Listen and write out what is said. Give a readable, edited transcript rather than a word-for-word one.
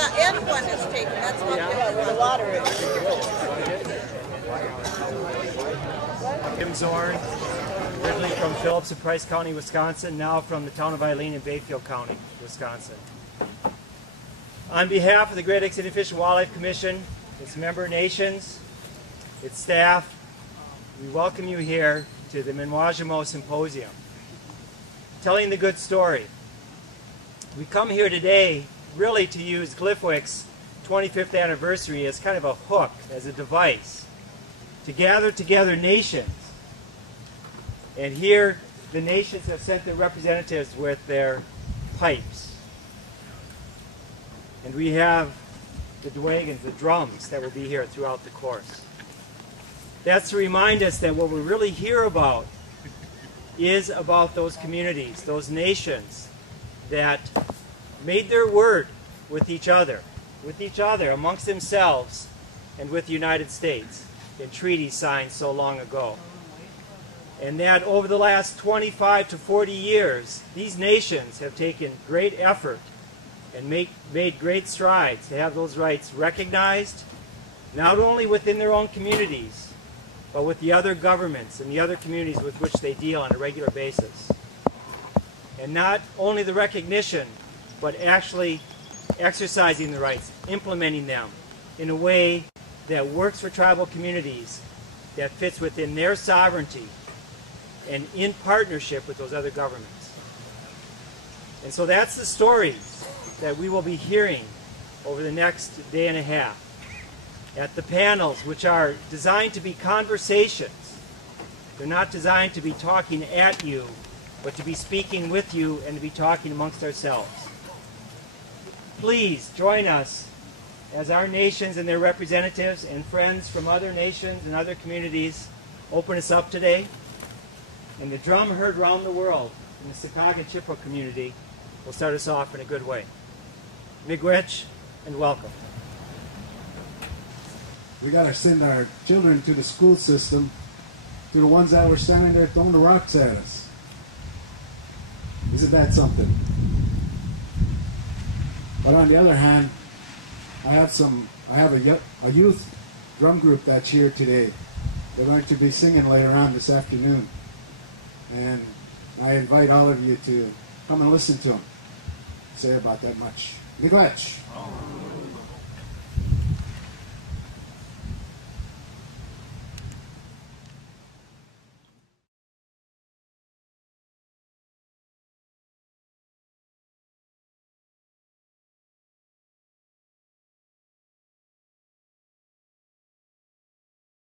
The end one is taken. That's what the lottery. I'm Zorn, originally from Phillips and Price County, Wisconsin, now from the town of Eileen in Bayfield County, Wisconsin. On behalf of the Great Lakes Indian Fish and Wildlife Commission, its member nations, its staff, we welcome you here to the Minwaajimo Symposium, telling the good story. We come here today really to use Gliffwick's 25th anniversary as kind of a hook, as a device, to gather together nations. And here the nations have sent their representatives with their pipes. And we have the dwagons, the drums, that will be here throughout the course. That's to remind us that what we really hear about is about those communities, those nations that made their word with each other, amongst themselves, and with the United States in treaties signed so long ago. And that over the last 25 to 40 years, these nations have taken great effort and made great strides to have those rights recognized, not only within their own communities, but with the other governments and the other communities with which they deal on a regular basis. And not only the recognition, but actually exercising the rights, implementing them in a way that works for tribal communities, that fits within their sovereignty and in partnership with those other governments. And so that's the stories that we will be hearing over the next day and a half at the panels, which are designed to be conversations. They're not designed to be talking at you, but to be speaking with you and to be talking amongst ourselves. Please join us as our nations and their representatives and friends from other nations and other communities open us up today. And the drum heard around the world in the Sakag and Chippewa community will start us off in a good way. Miigwech and welcome. We got to send our children to the school system, to the ones that were standing there throwing the rocks at us. Isn't that something? But on the other hand, I have a youth drum group that's here today. They're going to be singing later on this afternoon. And I invite all of you to come and listen to them. Say about that much. Miigwech.